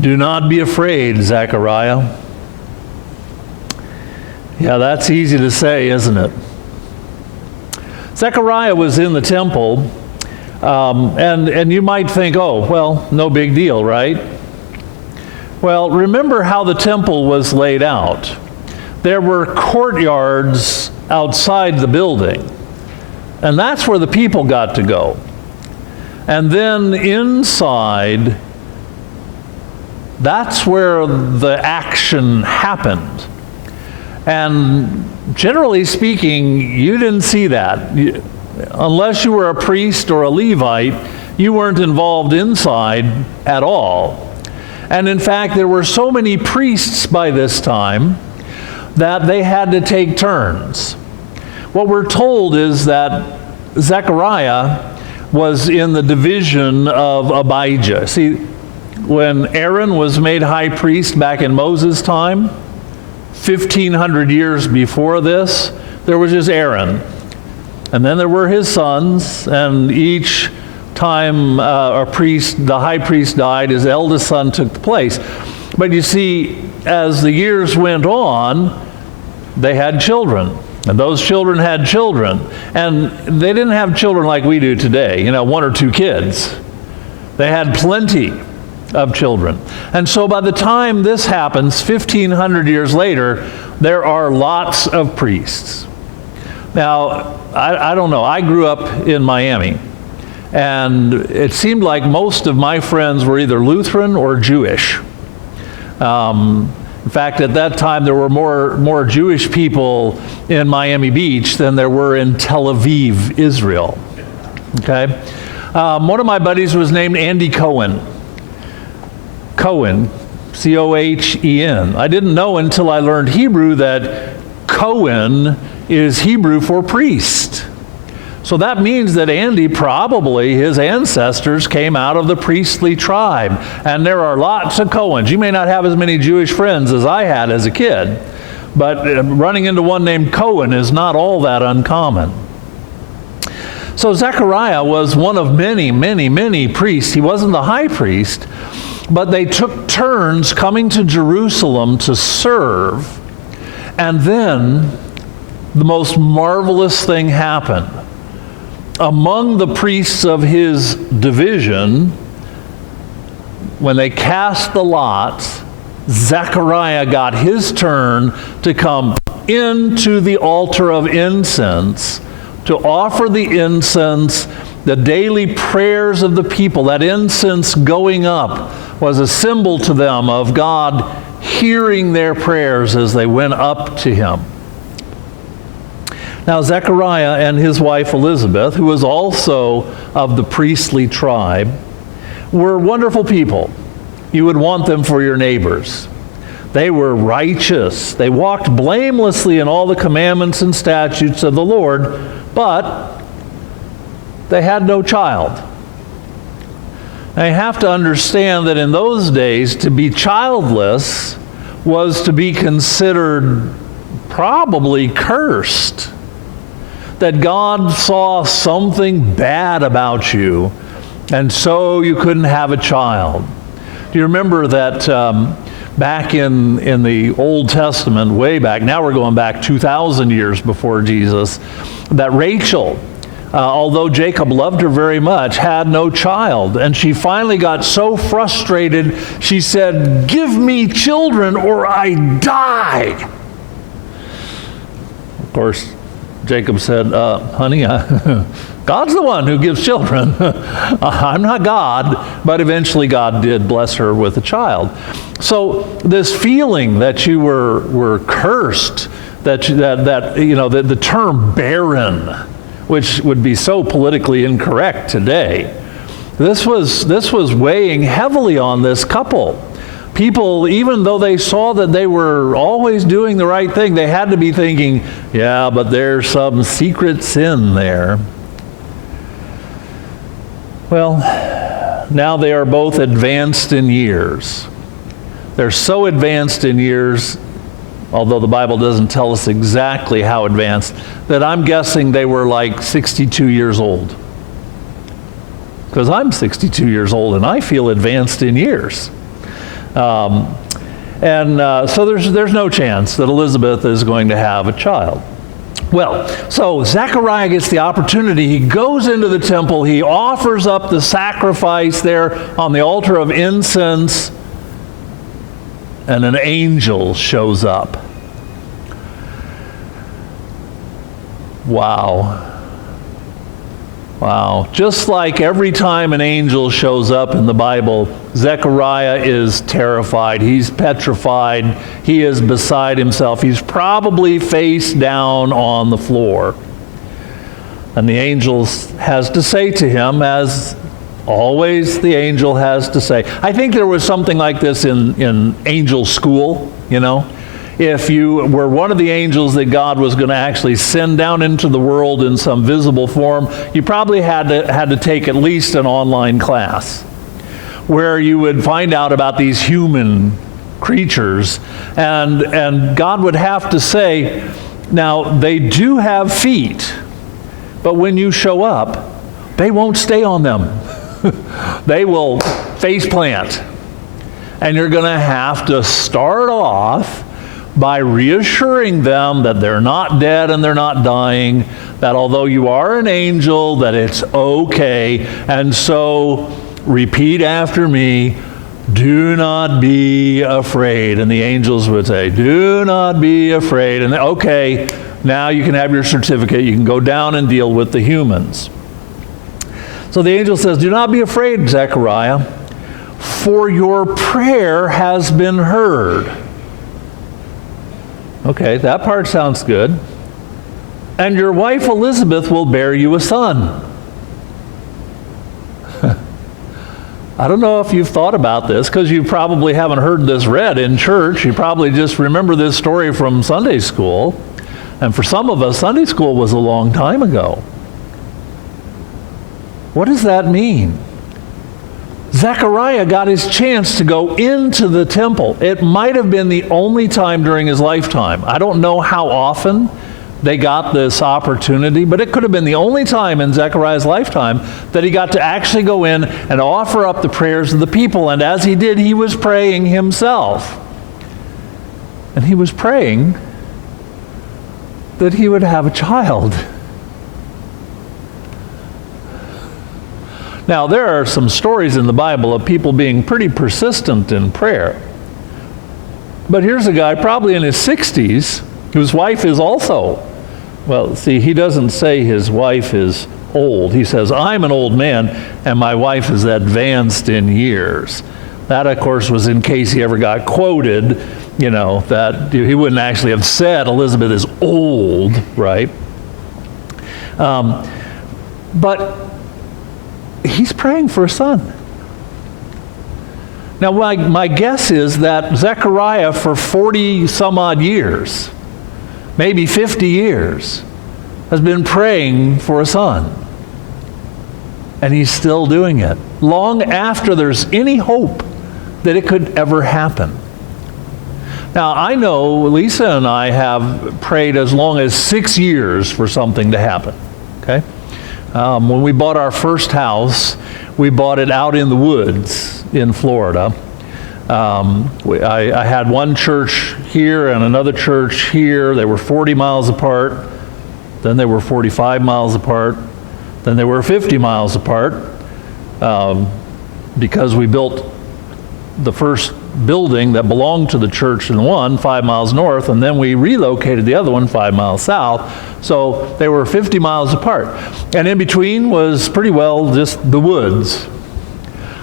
Do not be afraid, Zechariah. Yeah, that's easy to say, isn't it? Zechariah was in the temple, and you might think, oh, well, no big deal, right? Well, remember how the temple was laid out. There were courtyards outside the building, and that's where the people got to go. And then inside, that's where the action happened. And generally speaking, you didn't see that. Unless you were a priest or a Levite, you weren't involved inside at all. And in fact, there were so many priests by this time that they had to take turns. What we're told is that Zechariah was in the division of Abijah. See, when Aaron was made high priest back in Moses' time, 1,500 years before this, there was just Aaron. And then there were his sons, and each time the high priest died, his eldest son took the place. But you see, as the years went on, they had children. And those children had children. And they didn't have children like we do today, 1 or 2 kids. They had plenty of children. And so by the time this happens, 1,500 years later, there are lots of priests. Now, I don't know. I grew up in Miami. And it seemed like most of my friends were either Lutheran or Jewish. In fact, at that time, there were more Jewish people in Miami Beach than there were in Tel Aviv, Israel. Okay? One of my buddies was named Andy Cohen. Cohen, C-O-H-E-N. I didn't know until I learned Hebrew that Cohen is Hebrew for priest. So that means that Andy, probably his ancestors, came out of the priestly tribe. And there are lots of Cohens. You may not have as many Jewish friends as I had as a kid, but running into one named Cohen is not all that uncommon. So Zechariah was one of many, many, many priests. He wasn't the high priest, but they took turns coming to Jerusalem to serve. And then the most marvelous thing happened. Among the priests of his division, when they cast the lots, Zechariah got his turn to come into the altar of incense to offer the incense, the daily prayers of the people. That incense going up was a symbol to them of God hearing their prayers as they went up to him. Now, Zechariah and his wife Elizabeth, who was also of the priestly tribe, were wonderful people. You would want them for your neighbors. They were righteous. They walked blamelessly in all the commandments and statutes of the Lord, but they had no child. Now, you have to understand that in those days, to be childless was to be considered probably cursed. That God saw something bad about you, and so you couldn't have a child. Do you remember that back in the Old Testament, way back, now we're going back 2,000 years before Jesus, that Rachel, although Jacob loved her very much, had no child. And she finally got so frustrated, she said, "Give me children or I die." Of course, Jacob said, honey, God's the one who gives children. I'm not God. But eventually God did bless her with a child. So this feeling that you were cursed, the term barren, which would be so politically incorrect today, this was weighing heavily on this couple. People, even though they saw that they were always doing the right thing, they had to be thinking, yeah, but there's some secret sin there. Well, now they are both advanced in years. They're so advanced in years, although the Bible doesn't tell us exactly how advanced, that I'm guessing they were like 62 years old. Because I'm 62 years old and I feel advanced in years. So there's no chance that Elizabeth is going to have a child. Well, so Zechariah gets the opportunity. He goes into the temple. He offers up the sacrifice there on the altar of incense, and an angel shows up. Wow. Wow. Just like every time an angel shows up in the Bible, Zechariah is terrified. He's petrified. He is beside himself. He's probably face down on the floor. And the angel has to say to him, as always the angel has to say. I think there was something like this in angel school, you know. If you were one of the angels that God was going to actually send down into the world in some visible form, you probably had to take at least an online class where you would find out about these human creatures, and God would have to say, now they do have feet, but when you show up, they won't stay on them. They will face plant. And you're going to have to start off by reassuring them that they're not dead and they're not dying, that although you are an angel, that it's okay. And so repeat after me, do not be afraid. And the angels would say, do not be afraid. And okay, now you can have your certificate. You can go down and deal with the humans. So the angel says, do not be afraid, Zechariah, for your prayer has been heard. Okay, that part sounds good. And your wife Elizabeth will bear you a son. I don't know if you've thought about this, because you probably haven't heard this read in church. You probably just remember this story from Sunday school. And for some of us, Sunday school was a long time ago. What does that mean? Zechariah got his chance to go into the temple. It might have been the only time during his lifetime. I don't know how often they got this opportunity, but it could have been the only time in Zechariah's lifetime that he got to actually go in and offer up the prayers of the people. And as he did, he was praying himself. And he was praying that he would have a child. Now, there are some stories in the Bible of people being pretty persistent in prayer. But here's a guy probably in his 60s whose wife is also, well, see, he doesn't say his wife is old. He says, I'm an old man and my wife is advanced in years. That, of course, was in case he ever got quoted, you know, that he wouldn't actually have said Elizabeth is old, right? But he's praying for a son. Now, my guess is that Zechariah, for 40 some odd years, maybe 50 years, has been praying for a son. And he's still doing it, long after there's any hope that it could ever happen. Now, I know Lisa and I have prayed as long as 6 years for something to happen, okay? When we bought our first house, we bought it out in the woods in Florida. I had one church here and another church here. They were 40 miles apart. Then they were 45 miles apart. Then they were 50 miles apart because we built the first building that belonged to the church in one 5 miles north, and then we relocated the other one 5 miles south. So they were 50 miles apart. And in between was pretty well just the woods.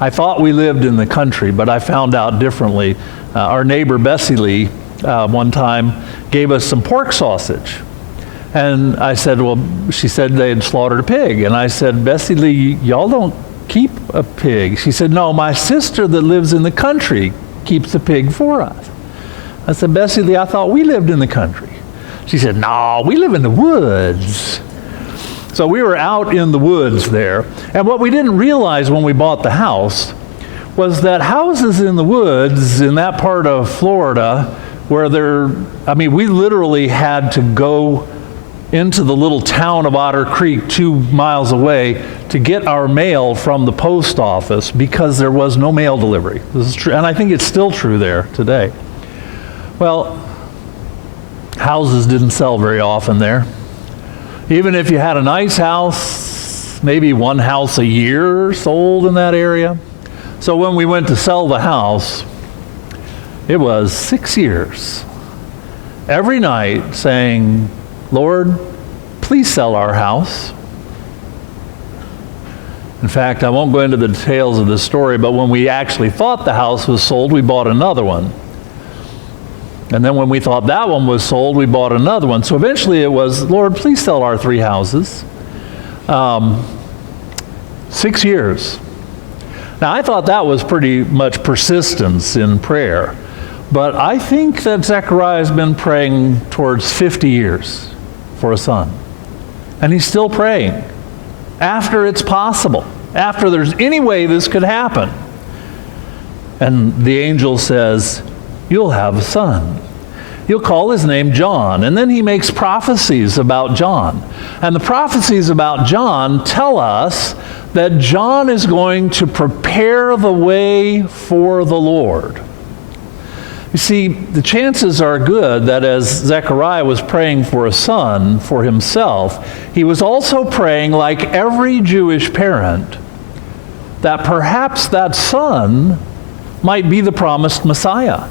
I thought we lived in the country, but I found out differently. Our neighbor Bessie Lee one time gave us some pork sausage. And I said, well, she said they had slaughtered a pig. And I said, Bessie Lee, y'all don't keep a pig. She said, no, my sister that lives in the country keeps the pig for us. I said, Bessie Lee, I thought we lived in the country. She said, no, we live in the woods. So we were out in the woods there. And what we didn't realize when we bought the house was that houses in the woods in that part of Florida where we literally had to go into the little town of Otter Creek 2 miles away to get our mail from the post office because there was no mail delivery. This is true, and I think it's still true there today. Well, houses didn't sell very often there. Even if you had a nice house, maybe one house a year sold in that area. So when we went to sell the house, it was 6 years. Every night saying, Lord, please sell our house. In fact, I won't go into the details of this story, but when we actually thought the house was sold, we bought another one. And then when we thought that one was sold, we bought another one. So eventually it was, Lord, please sell our 3 houses. 6 years. Now, I thought that was pretty much persistence in prayer. But I think that Zechariah has been praying towards 50 years for a son. And he's still praying after it's possible, after there's any way this could happen. And the angel says, you'll have a son. You'll call his name John. And then he makes prophecies about John. And the prophecies about John tell us that John is going to prepare the way for the Lord. You see, the chances are good that as Zechariah was praying for a son for himself, he was also praying, like every Jewish parent, that perhaps that son might be the promised Messiah.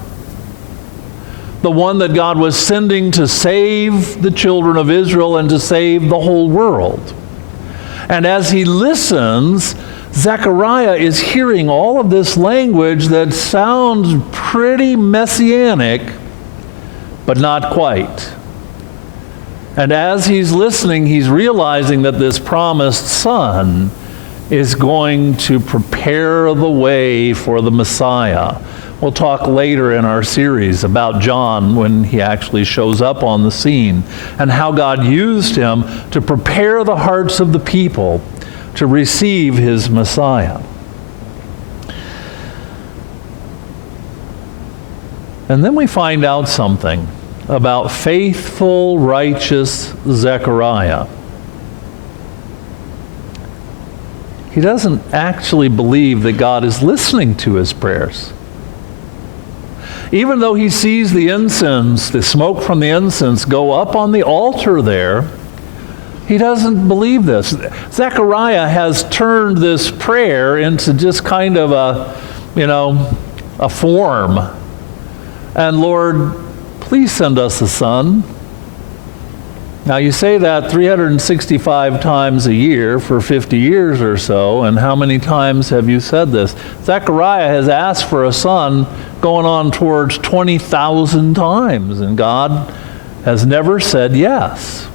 The one that God was sending to save the children of Israel and to save the whole world. And as he listens, Zechariah is hearing all of this language that sounds pretty messianic, but not quite. And as he's listening, he's realizing that this promised son is going to prepare the way for the Messiah. We'll talk later in our series about John when he actually shows up on the scene and how God used him to prepare the hearts of the people to receive his Messiah. And then we find out something about faithful, righteous Zechariah. He doesn't actually believe that God is listening to his prayers. Even though he sees the incense, the smoke from the incense go up on the altar there, he doesn't believe this. Zechariah has turned this prayer into just kind of a form. And Lord, please send us a son. Now you say that 365 times a year for 50 years or so, and how many times have you said this? Zechariah has asked for a son going on towards 20,000 times, and God has never said yes.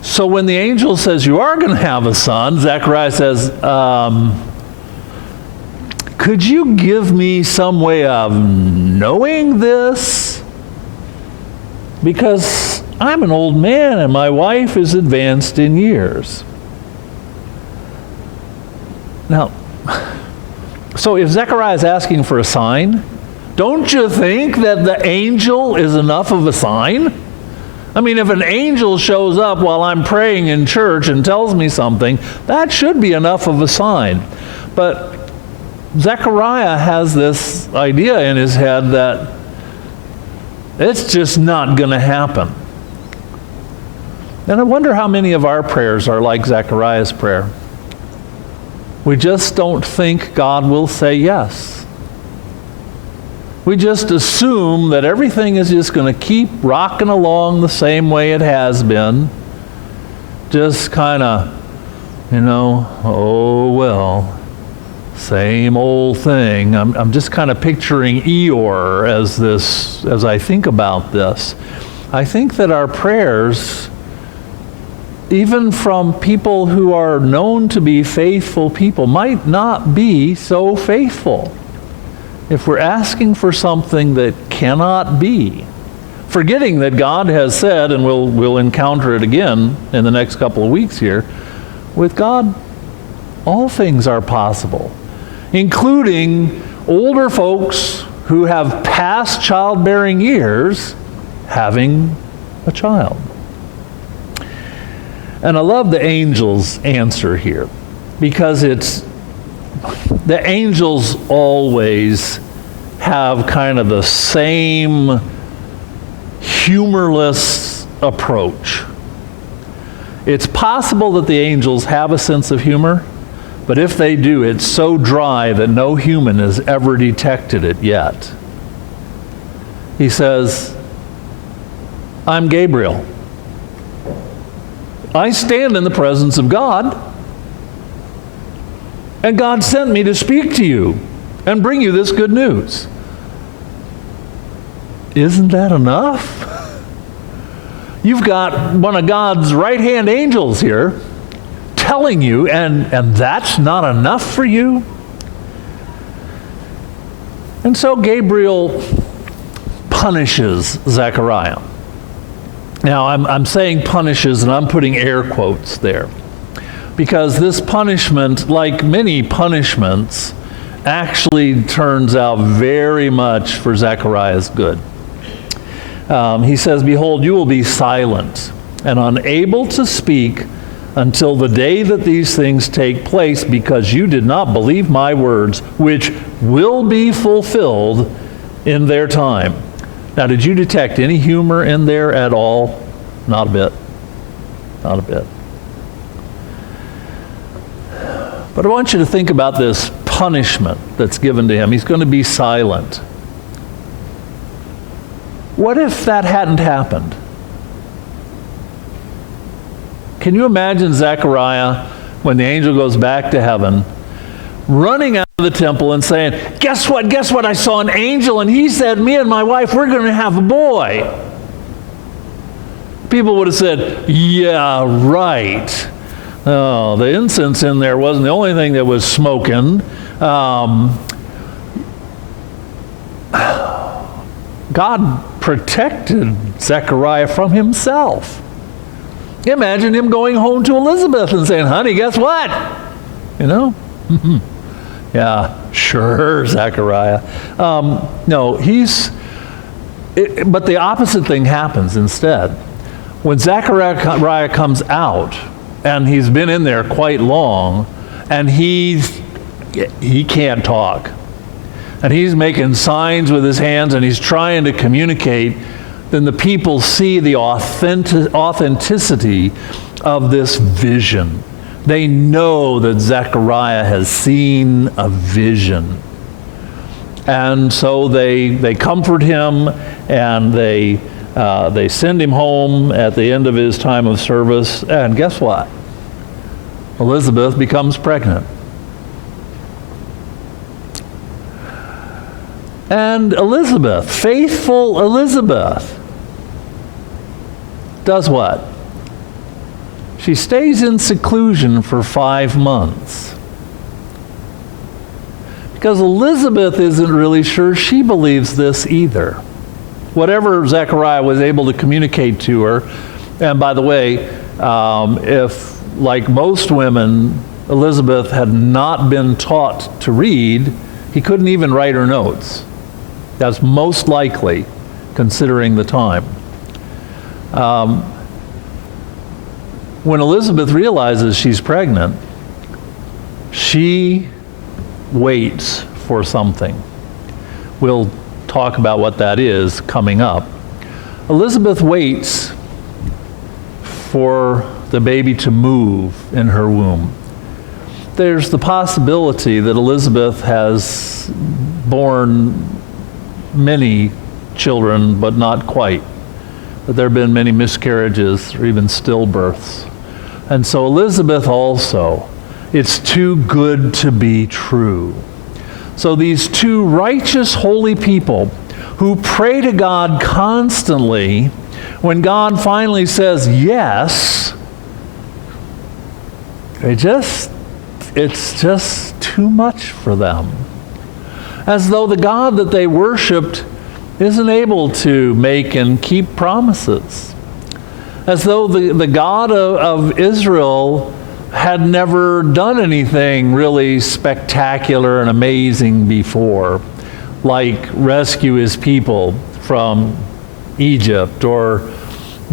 So when the angel says you are going to have a son, Zechariah says, could you give me some way of knowing this? Because I'm an old man and my wife is advanced in years. Now, so if Zechariah is asking for a sign, don't you think that the angel is enough of a sign? I mean, if an angel shows up while I'm praying in church and tells me something, that should be enough of a sign. But Zechariah has this idea in his head that it's just not going to happen. And I wonder how many of our prayers are like Zechariah's prayer. We just don't think God will say yes. We just assume that everything is just going to keep rocking along the same way it has been. Just kind of, oh well, same old thing. I'm just kind of picturing Eeyore as I think about this. I think that our prayers, even from people who are known to be faithful people, might not be so faithful. If we're asking for something that cannot be, forgetting that God has said, and we'll encounter it again in the next couple of weeks here, with God, all things are possible, including older folks who have passed childbearing years having a child. And I love the angel's answer here, because the angels always have kind of the same humorless approach. It's possible that the angels have a sense of humor, but if they do, it's so dry that no human has ever detected it yet. He says, I'm Gabriel. I stand in the presence of God, and God sent me to speak to you and bring you this good news. Isn't that enough? You've got one of God's right-hand angels here telling you, and that's not enough for you? And so Gabriel punishes Zechariah. Now, I'm saying punishes, and I'm putting air quotes there, because this punishment, like many punishments, actually turns out very much for Zechariah's good. He says, behold, you will be silent and unable to speak until the day that these things take place, because you did not believe my words, which will be fulfilled in their time. Now, did you detect any humor in there at all? Not a bit. Not a bit. But I want you to think about this punishment that's given to him. He's going to be silent. What if that hadn't happened? Can you imagine Zechariah, when the angel goes back to heaven, running out of the temple and saying, guess what, I saw an angel and he said, me and my wife, we're going to have a boy. People would have said, yeah, right. Oh, the incense in there wasn't the only thing that was smoking. God protected Zechariah from himself. Imagine him going home to Elizabeth and saying, honey, guess what? You know? Yeah, sure, Zechariah. No, but the opposite thing happens instead. When Zechariah comes out, and he's been in there quite long, and he can't talk. And he's making signs with his hands, and he's trying to communicate, then the people see the authenticity of this vision. They know that Zechariah has seen a vision. And so they comfort him, and they send him home at the end of his time of service. And guess what? Elizabeth becomes pregnant. And Elizabeth, faithful Elizabeth, does what? She stays in seclusion for 5 months. Because Elizabeth isn't really sure she believes this either. Whatever Zechariah was able to communicate to her, and by the way, if, like most women, Elizabeth had not been taught to read, he couldn't even write her notes. That's most likely, considering the time. When Elizabeth realizes she's pregnant, she waits for something. We'll talk about what that is coming up. Elizabeth waits for the baby to move in her womb. There's the possibility that Elizabeth has borne many children, but not quite. That there have been many miscarriages or even stillbirths. And so Elizabeth also, it's too good to be true. So these two righteous, holy people who pray to God constantly, when God finally says yes, it's just too much for them. As though the God that they worshiped isn't able to make and keep promises. As though the God of Israel had never done anything really spectacular and amazing before, like rescue his people from Egypt, or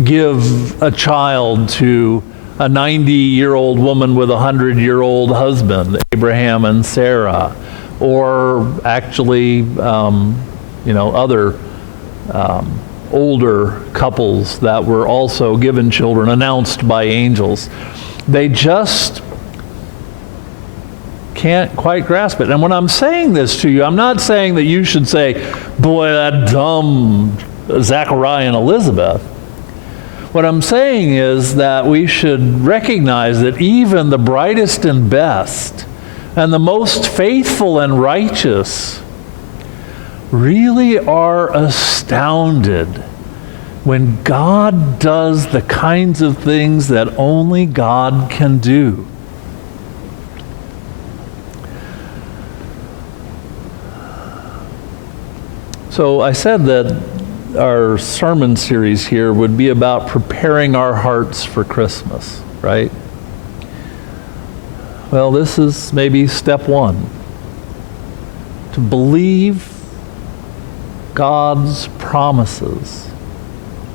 give a child to a 90-year-old woman with a 100-year-old husband, Abraham and Sarah, or actually, other older couples that were also given children, announced by angels. They just can't quite grasp it. And when I'm saying this to you, I'm not saying that you should say, boy, that dumb Zechariah and Elizabeth. What I'm saying is that we should recognize that even the brightest and best and the most faithful and righteous really are astounded when God does the kinds of things that only God can do. So I said that our sermon series here would be about preparing our hearts for Christmas, right? Well, this is maybe step one. To believe God's promises,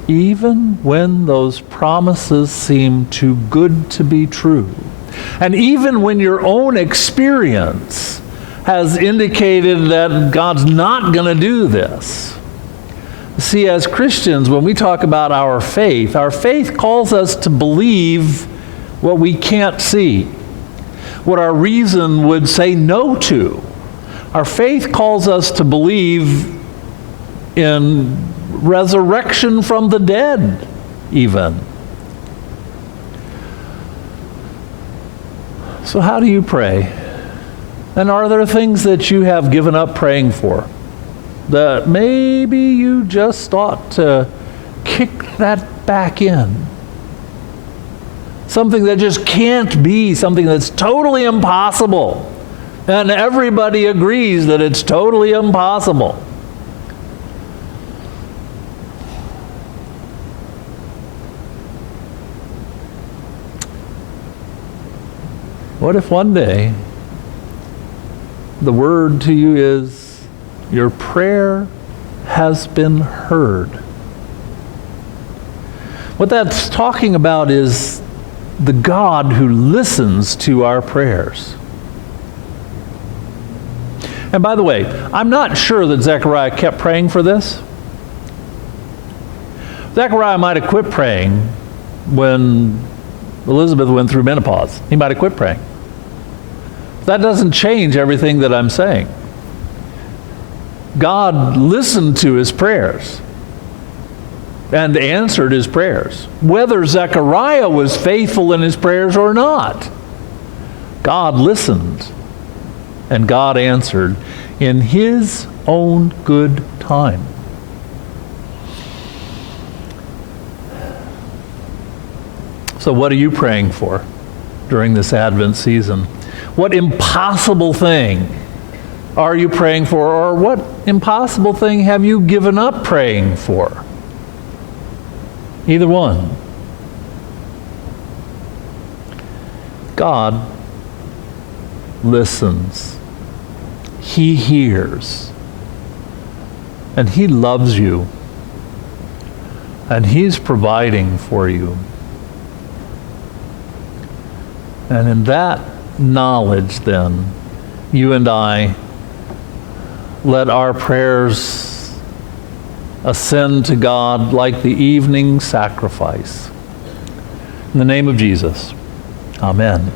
even when those promises seem too good to be true. And even when your own experience has indicated that God's not going to do this. See, as Christians, when we talk about our faith calls us to believe what we can't see, what our reason would say no to. Our faith calls us to believe in resurrection from the dead, even. So how do you pray? And are there things that you have given up praying for that maybe you just ought to kick that back in? Something that just can't be, something that's totally impossible. And everybody agrees that it's totally impossible. What if one day the word to you is, your prayer has been heard? What that's talking about is the God who listens to our prayers. And by the way, I'm not sure that Zechariah kept praying for this. Zechariah might have quit praying when Elizabeth went through menopause. He might have quit praying. That doesn't change everything that I'm saying. God listened to his prayers and answered his prayers, whether Zechariah was faithful in his prayers or not. God listened and God answered in his own good time. So what are you praying for during this Advent season? What impossible thing are you praying for, or what impossible thing have you given up praying for? Either one. God listens. He hears. And he loves you. And he's providing for you. And in that knowledge, then, you and I let our prayers ascend to God like the evening sacrifice. In the name of Jesus, amen.